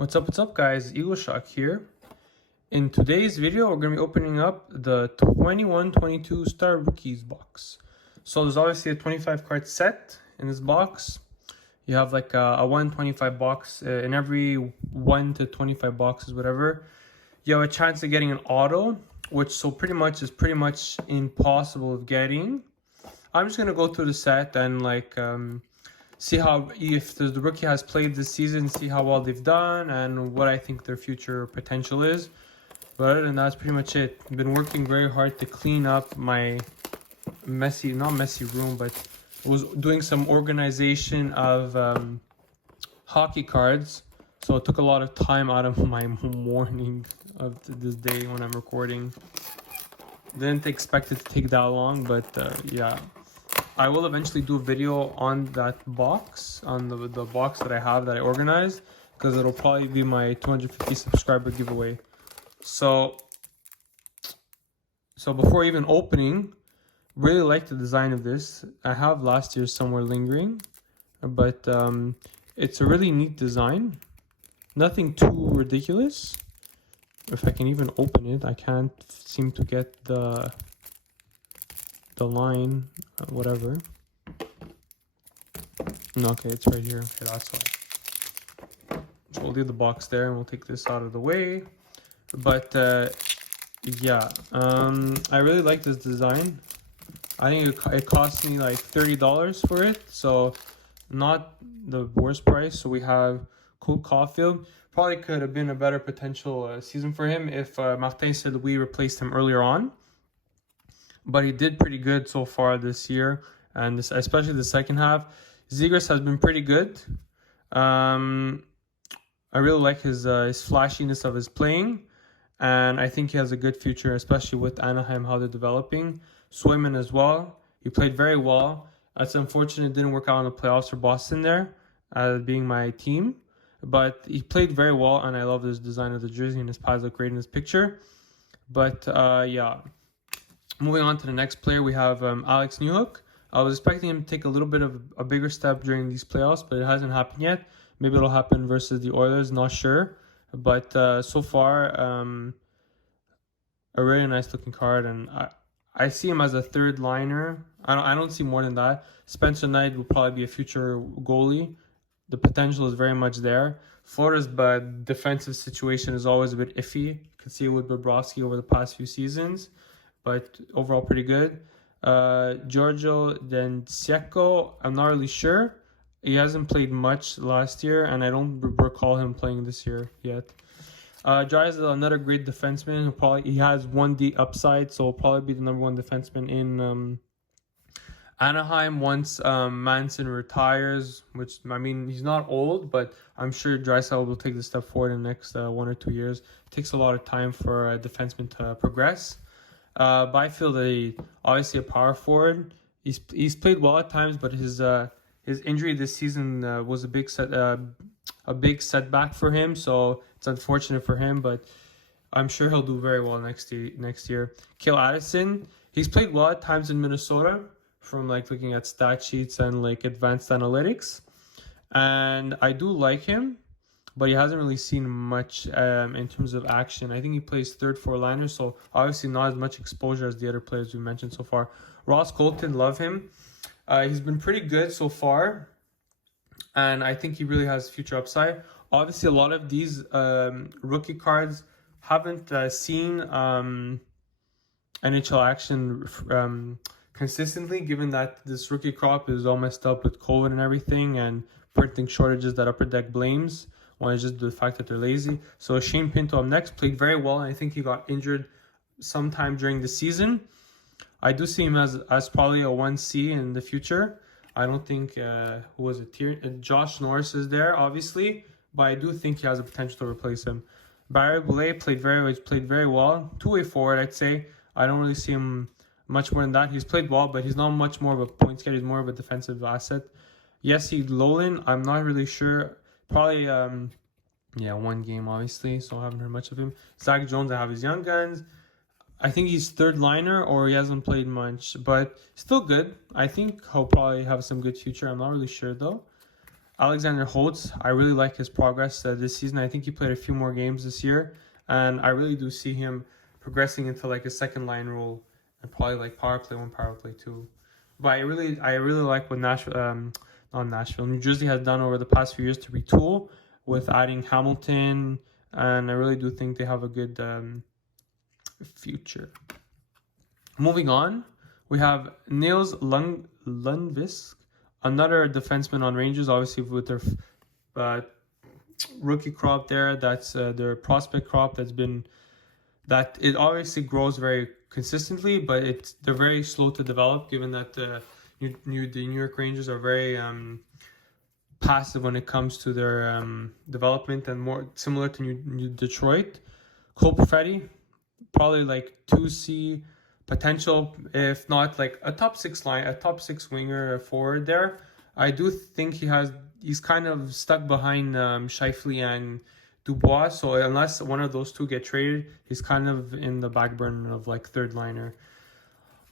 What's up guys, Eagle Shock here. In today's video, we're going to be opening up the 21-22 Star Rookies box. So there's obviously a 25 card set in this box. You have like a 125 box in every 1 to 25 boxes, whatever. You have a chance of getting an auto, which is pretty much impossible of getting. I'm just going to go through the set and see how, if the rookie has played this season, see how well they've done and what I think their future potential is. But other than that, that's pretty much it. I've been working very hard to clean up my not messy room, but I was doing some organization of hockey cards. So it took a lot of time out of my morning of this day when I'm recording. Didn't expect it to take that long, but yeah. I will eventually do a video on that box, on the box that I have that I organized, because it'll probably be my 250 subscriber giveaway. So before even opening, really like the design of this. I have last year's somewhere lingering, but it's a really neat design. Nothing too ridiculous. If I can even open it, I can't seem to get the line, whatever. Okay, it's right here. Okay, that's why. So we'll leave the box there and we'll take this out of the way. But yeah, I really like this design. I think it cost me like $30 for it, so not the worst price. So we have Cole Caulfield. Probably could have been a better potential season for him if Martin Saint-Louis replaced him earlier on. But he did pretty good so far this year, and especially the second half. Zegras has been pretty good. I really like his flashiness of his playing, and I think he has a good future, especially with Anaheim, how they're developing. Swayman as well. He played very well. It's unfortunate it didn't work out in the playoffs for Boston there, being my team. But he played very well, and I love his design of the jersey, and his pads look great in this picture. But yeah. Moving on to the next player, we have Alex Newhook. I was expecting him to take a little bit of a bigger step during these playoffs, but it hasn't happened yet. Maybe it'll happen versus the Oilers, not sure. But so far, a really nice looking card, and I see him as a third liner. I don't see more than that. Spencer Knight will probably be a future goalie. The potential is very much there. Florida's defensive situation is always a bit iffy. You can see it with Bobrovsky over the past few seasons, but overall pretty good. Giorgio Densieko, I'm not really sure. He hasn't played much last year, and I don't recall him playing this year yet. Drysdale, another great defenseman. He has 1D upside, so will probably be the number one defenseman in Anaheim once Manson retires, which, I mean, he's not old, but I'm sure Drysdale will take the step forward in the next 1 or 2 years. It takes a lot of time for a defenseman to progress. Byfield, obviously a power forward. He's played well at times, but his injury this season was a big setback for him. So it's unfortunate for him, but I'm sure he'll do very well next year. Cale Addison, he's played well at times in Minnesota, from looking at stat sheets and advanced analytics, and I do like him. But he hasn't really seen much in terms of action. I think he plays third, four-liner, so obviously not as much exposure as the other players we mentioned so far. Ross Colton, love him. He's been pretty good so far, and I think he really has future upside. Obviously, a lot of these rookie cards haven't seen NHL action consistently, given that this rookie crop is all messed up with COVID and everything, and printing shortages that Upper Deck blames. One is just the fact that they're lazy. So Shane Pinto up next, played very well, and I think he got injured sometime during the season. I do see him as probably a 1C in the future. I don't think Josh Norris is there, obviously, but I do think he has the potential to replace him. Barry Boulay played very well. Two-way forward, I'd say. I don't really see him much more than that. He's played well, but he's not much more of a point getter. He's more of a defensive asset. Yessi Lolin, I'm not really sure. Probably, one game, obviously, so I haven't heard much of him. Zach Jones, I have his young guns. I think he's third liner, or he hasn't played much, but still good. I think he'll probably have some good future. I'm not really sure, though. Alexander Holtz, I really like his progress this season. I think he played a few more games this year, and I really do see him progressing into like a second line role and probably like power play 1, power play 2. But I really like what New Jersey has done over the past few years to retool with adding Hamilton, and I really do think they have a good future. Moving on, we have Niels Lundqvist, another defenseman on Rangers, obviously with their rookie crop there. That's their prospect crop that it obviously grows very consistently, but they're very slow to develop, given that the New York Rangers are very passive when it comes to their development, and more similar to New Detroit. Cole Perfetti, probably like 2C potential, if not like a top 6 winger forward there. I do think he's kind of stuck behind Scheifele and Dubois, so unless one of those two get traded, he's kind of in the back burner of like third liner.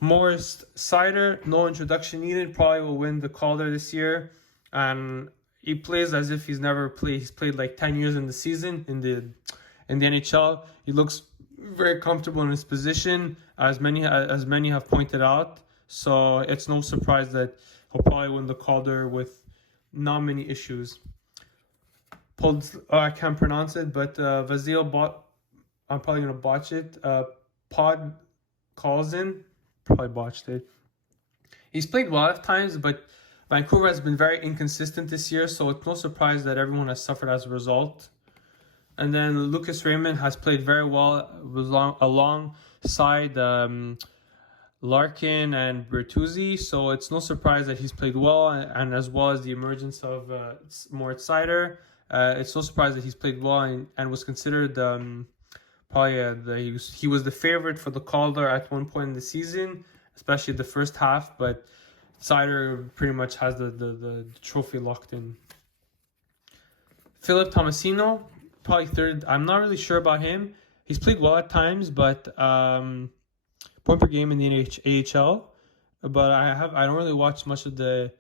Morris Seider, no introduction needed, probably will win the Calder this year, and he plays as if he's never played. He's played like 10 years in the season in the NHL. He looks very comfortable in his position, as many have pointed out. So it's no surprise that he'll probably win the Calder with not many issues. I can't pronounce it, but Vasil I'm probably gonna botch it. Pod Carlson, probably botched it. He's played well at times, but Vancouver has been very inconsistent this year, so it's no surprise that everyone has suffered as a result. And then Lucas Raymond has played very well alongside Larkin and Bertuzzi, so it's no surprise that he's played well, and as well as the emergence of Moritz Seider. It's no surprise that he's played well and was considered he was the favorite for the Calder at one point in the season, especially the first half, but Seider pretty much has the trophy locked in. Philip Tomasino, probably third. I'm not really sure about him. He's played well at times, but point per game in the AHL. But I don't really watch much of the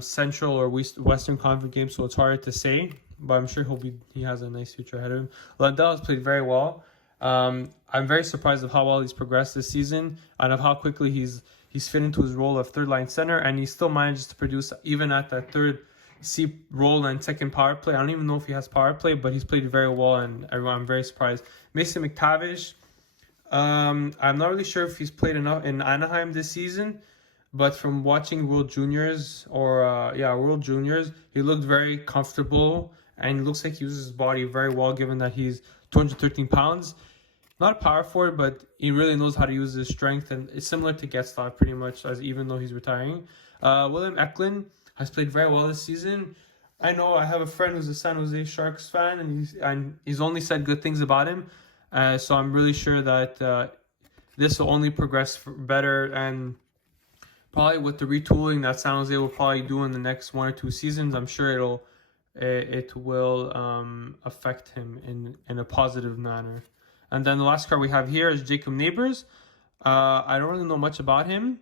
Central or Western Conference games, so it's harder to say. But I'm sure he has a nice future ahead of him. Lundell has played very well. I'm very surprised of how well he's progressed this season and of how quickly he's fit into his role of third line center, and he still manages to produce even at that third C role and second power play. I don't even know if he has power play, but he's played very well, and I'm very surprised. Mason McTavish, I'm not really sure if he's played enough in Anaheim this season, but from watching World Juniors World Juniors, he looked very comfortable, and it looks like he uses his body very well, given that he's 213 pounds. Not a power forward, but he really knows how to use his strength, and it's similar to Getzlaff pretty much, even though he's retiring. William Eklund has played very well this season. I know I have a friend who's a San Jose Sharks fan, and he's only said good things about him. So I'm really sure that this will only progress better, and probably with the retooling that San Jose will probably do in the next 1 or 2 seasons, I'm sure it will affect him in a positive manner. And then the last card we have here is Jacob Neighbors. I don't really know much about him.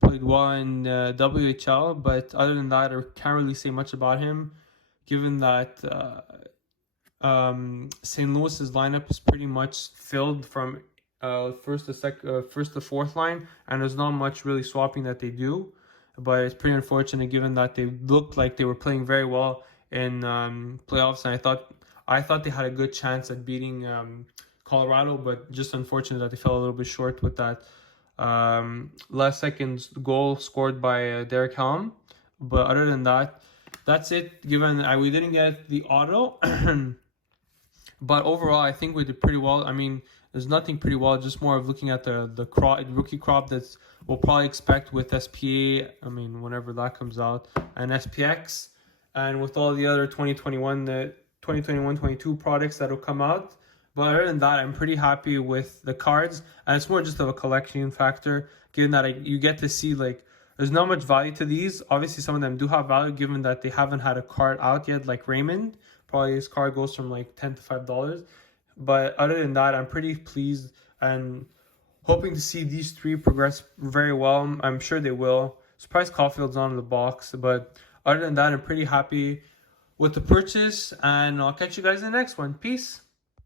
Played well in WHL, but other than that, I can't really say much about him, given that St. Louis's lineup is pretty much filled from first to fourth line, and there's not much really swapping that they do. But it's pretty unfortunate, given that they looked like they were playing very well in playoffs, and I thought they had a good chance at beating Colorado, but just unfortunate that they fell a little bit short with that last second goal scored by Derek Helm. But other than that, that's it, given we didn't get the auto. But overall, I think we did pretty well. I mean, there's nothing pretty well, just more of looking at the rookie crop that we'll probably expect with SPA, whenever that comes out, and SPX, and with all the other 2021-22 products that will come out. But other than that, I'm pretty happy with the cards, and it's more just of a collection factor, given that you get to see, there's not much value to these. Obviously, some of them do have value, given that they haven't had a card out yet, like Raymond. Probably his card goes from $10 to $5. But other than that, I'm pretty pleased and hoping to see these 3 progress very well. I'm sure they will. Surprised Caulfield's on the box, but Other than that, I'm pretty happy with the purchase, and I'll catch you guys in the next one. Peace.